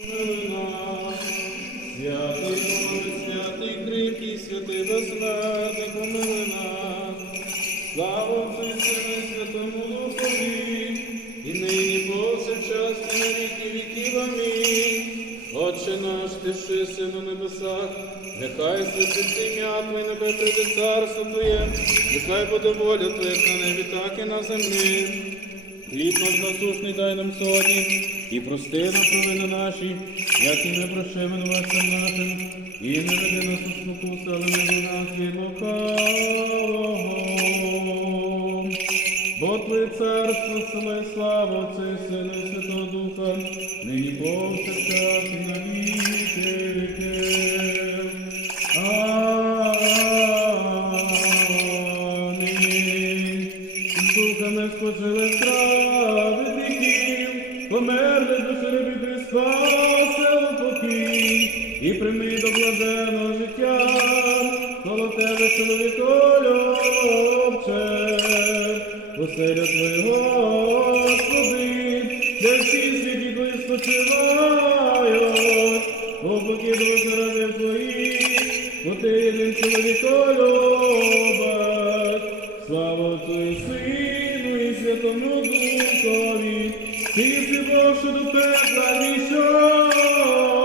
Святий святий кріпкий, святий безсмертний, помили нас. Слава Отцю Святому Духові, і нині повсякчас віки віків. Амінь. Отче наш, ти ши си на небесах, нехай святиться ім'я Твоє, нехай царство Твоє, нехай буде воля Твоя на небі, так і на землі. Хліб наш насушний дай нам сьогодні, і прости нам провини наші, як і ми прощаємо нашим нашим, і не веди нас у спокусу, але не нас від лукавого. Бо Твоє царство, сила і слава, Отця і Сина Святого Духа, нині повсякчас і на віки прийми до блаженого життя, коло тебе чоловіколюбче, оселя Твоєго, Господи, де всі світі Твої спочивають, бо покидав заради Твоїх, бо ти єдин чоловіколюбець, Слава Отцю Сину і Святому Духові, ти Бог, до пекла війшов,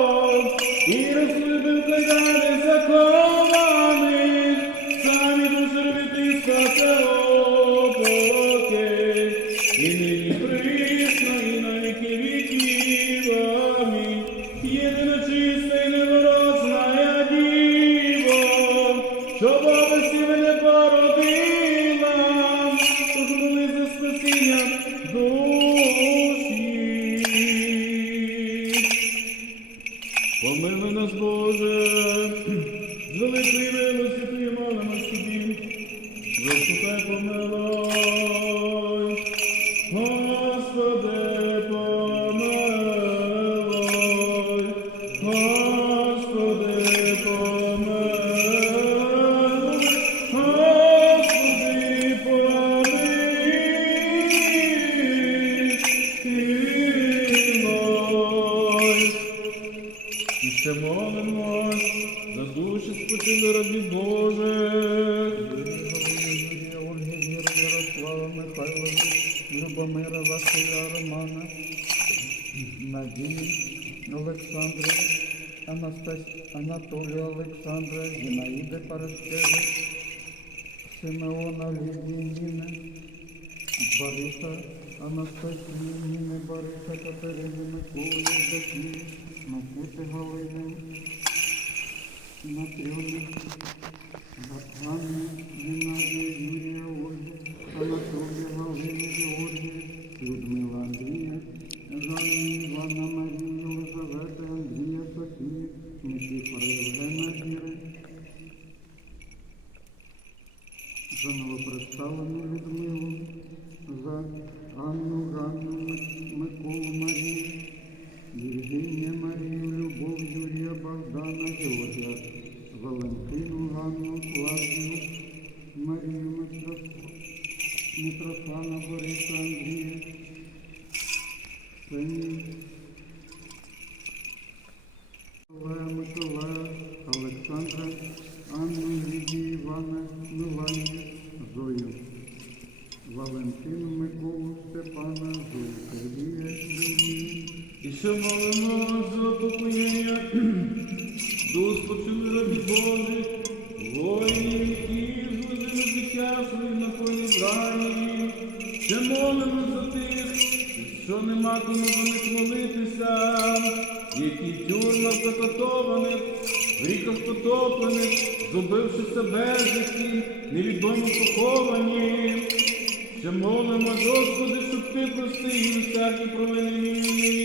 і розлюбив кайдани закованих, самі душевити спасе і нині присно, і на віки віків, амінь. Єдина вислухай помилуй, Господи, помилуй, Господи, помилуй, Господи, помилуй. І ще молимось за душі спочили рабі Анастас... Анатолія Олександра, Зінаїди Параскеви, Симеона Лідії Ніни, Бориса, Анастасії, Ніни, Бориса, Катерини, Миколи, Євдокії, Микити Галини, Матрьони, Ганни, Геннадія, Юрія, Ольги, Анатолія, Галини, Георгія, Людмила Богдана, Георгія, Валентину, Ганну, Клавдію, Марію, Митроф- Митрофана, Бориса, Андрія, Олега, Миколая, Олександра, Анну, Лідію, Івана, Меланію, Зою, Валентину, Миколу, Степана, Зою, Сергія, Лілію, І ще молимо за упокоєння дух спочили рабі Божих, воїнів, які зложили життя своїм на полі брані. Ще молимо за тих, що нема кому за них молитися, які в тюрмах закатованих, в ріках потоплених, зубившися безвісті, невідомо поховані. Ще молимо, Господи, щоб ти простив їм всякі провини.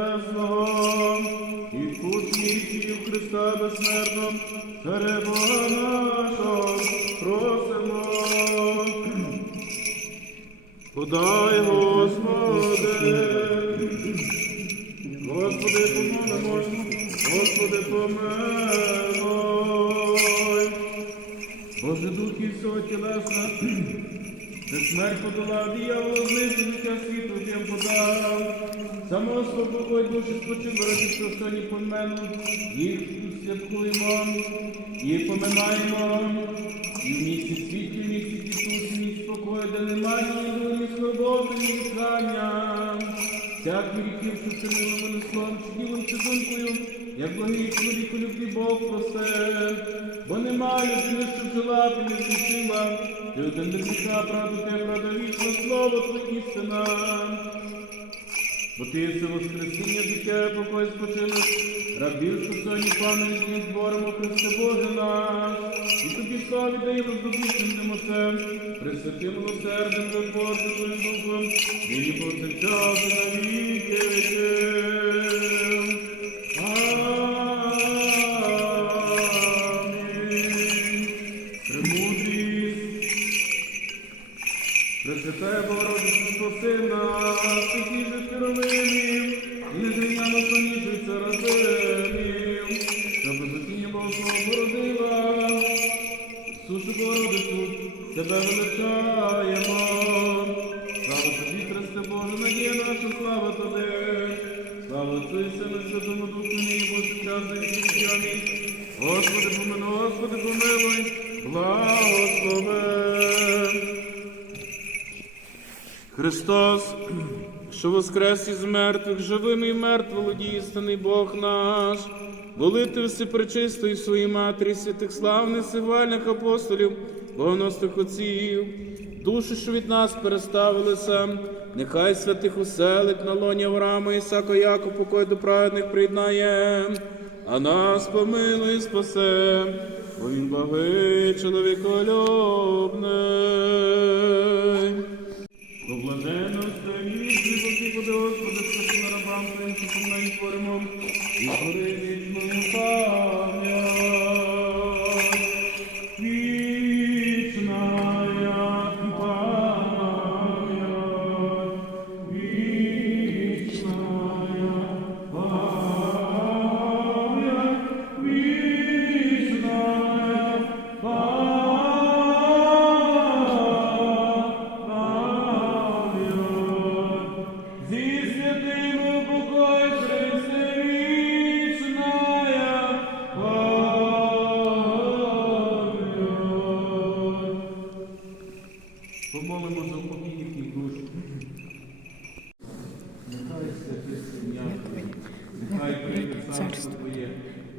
Небесного, і путь місію Христа безсмертно, Бога нашого, просимо. Подай, Господи, Господи, помилуй, Господи, помилуй. Боже Дух і всього тілесна, ти смерть подолав, діяволо знищив життя світу, тим подав. Само спокой душі спочив, раді, що сьогодні помину, їх святкуємо, їх поминаємо, і в місті світлі, в місті в ні спокою, де немає ні свободи, ні відкання. Всяк гріхів, що чинили мене словом, чи ділом, чи думкою, як благий чоловіку любві Бог просте, бо немає людини, що жила, ти не зрішила, ти один гріха, правду те, правда вічна, слово Твоє істина. Бо ти єси воскресіння, життя, покой спочинок, рабів, що сьогодні пане і зборемо Христе Боже дай роздобічним отцем, пресвятим милосердям, Господи, Твоїм Духом, нині повсякчас на віки віків. Амінь. Премудрість, Пресвятая Богородице, спаси нас, святіше скоровинів, і незрівняно сонічиться родинів, що безотіння Богослова породила, сушу Богородицю, тебе величаємо. Слава тобі, Христе Боже, надія наша, слава тобі. Слава Отцю і Сину і Святому Духу, нині повсякчас і віки. Амінь. Господи, помилуй, Господи, помилуй, благослови. Христос, що воскрес із мертвих, живим і мертвим володійственний Бог наш, волити всі пречистої своїй матері, святих славних сивальних апостолів, богоностих отців, душі, що від нас переставилися, нехай святих уселить на лоні Авраама, Ісака, Яку, покой до праведних приєднає, а нас помилуй спасе, бо він благий чоловіколюбний. নৈকর্ম ঈশ্বরে নির্ণয় Нехай прийде царство Твоє,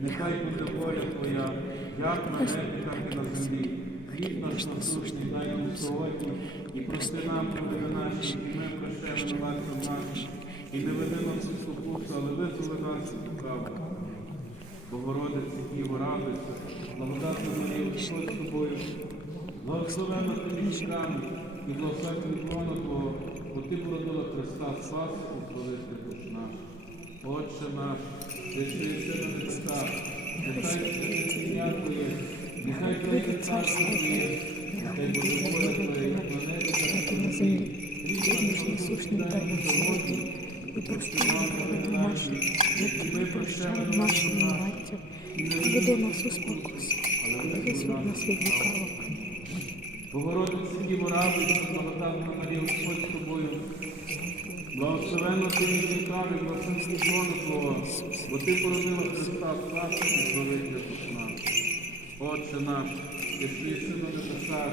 нехай буде воля Твоя, як на небі, так і на землі. Хліб наш насущний дай нам сьогодні, і прости нам провини наші, і ми прощаємо винуватцям нашим. І не веди нас у спокусу, але визволи нас від лукавого. Богородице, Діво, радуйся, благодатна Марія, Господь з тобою, благословена ти між і благословена Твого, бо Ти породила Христа, спас спалити душ наш. Отче наш, ти єси на небесах, нехай святиться ім'я Твоє, нехай прийде царство Твоє, нехай буде воля Твоя, як на небі, так і на землі. Хліб наш насущний дай нам сьогодні, і прости нам провини наші, як і ми прощаємо нашим братям, і не Веди нас у спокусу, визволь нас від лукавого. Богородице, Діво, радуйся, благодатна Марія, Господь з тобою. Благословенно ти між жінками, благословенний Бога Твого, бо ти породила Христа, спаси і збавителя душ наш. Отче наш, ти свій на небесах,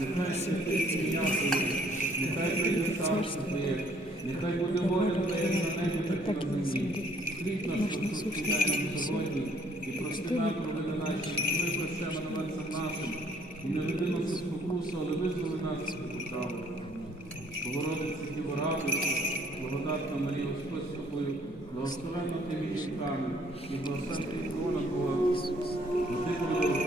нехай святиться ім'я Твоє, нехай прийде царство Твоє, нехай буде воля Твоя на небі, так і на землі. Хліб наш насущний дай нам сьогодні, і прости нам провини наші, ми прощаємо винуватцям нашим, і не веди нас у спокусу, але визволи нас від лукавого. Богородиці, Діво радості, благодатна Марія, Господь з тобою, благословенна ти між жінками, і благословенна Бога, ти породила Христа,